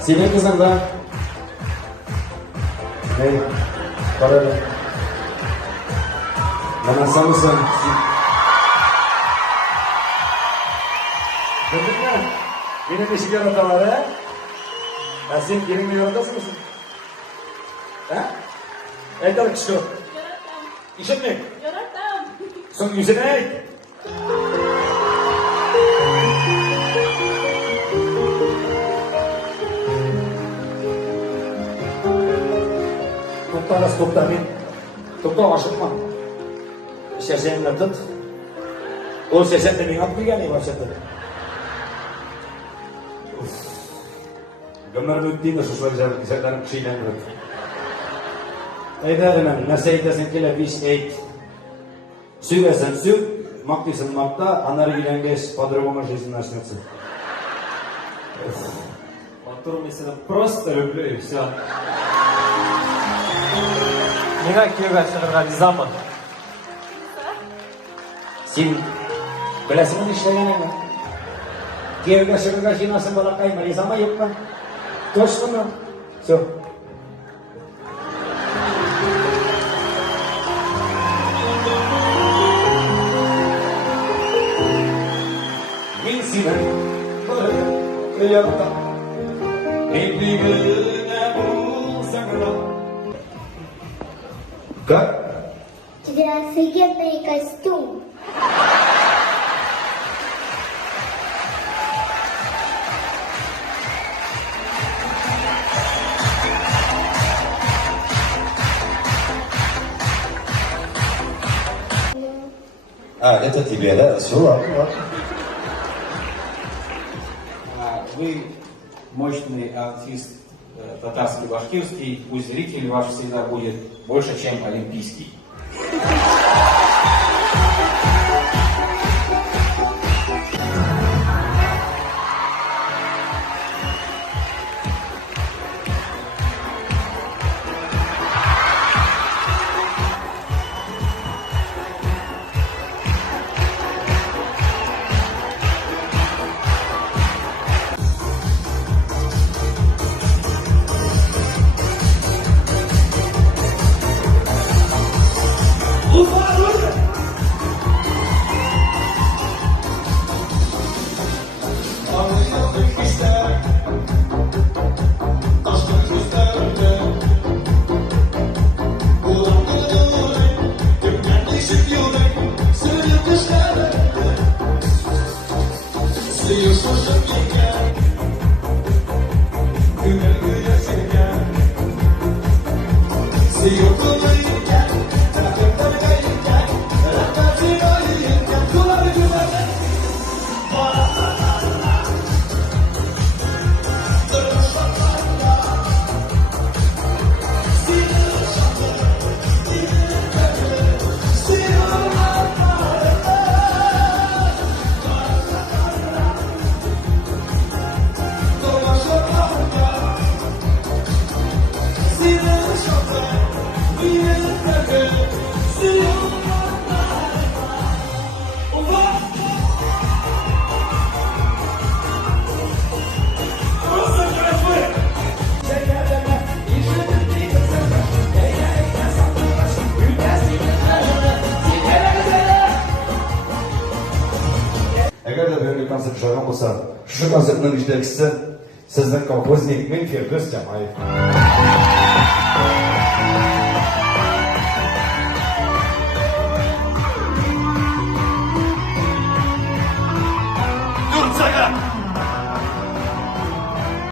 Senin kızın da. Hey, para. Bana sanırsın. Gördün mü? Benim işi yaratalar ha? Ben senin gelinle yaratasın mısın? Ha? Eyvallah kişi o. Yaratam. İşin ne? Yaratam. Son yüzüne ey. Topla arası topla ben. Topla aşırtma. Sesenle tut. O sesen de beni atmıyor yani başladı. Gömler büyüttüğünde sosyal güzellerin şeyden bırak. Eyder hemen, mesleğde sen kele bir eğit. Süvesen süv, maktıysan makta, anarı gilengeç, подругому жизнь начнется. Потом я себя просто люблю и все. Мені күйеуге шығырға ризамын. Sen bilesin işlerini mi? Kiyevga şırırga şinasın bana kayma, rizama yok mu? Точно mu? Все. Min sine, böyle yarata, ekliğine bulsana. Как? Тебе офигенный костюм. А, это тебе, да? Все, ладно, ладно. Вы мощный артист татарский, башкирский, пусть зритель ваш всегда будет больше, чем олимпийский. Eğer de böyle bir konsept çıkaran olsa, şu konseptin işlerkisi sizden kompoznik min Firdevs Cemayev.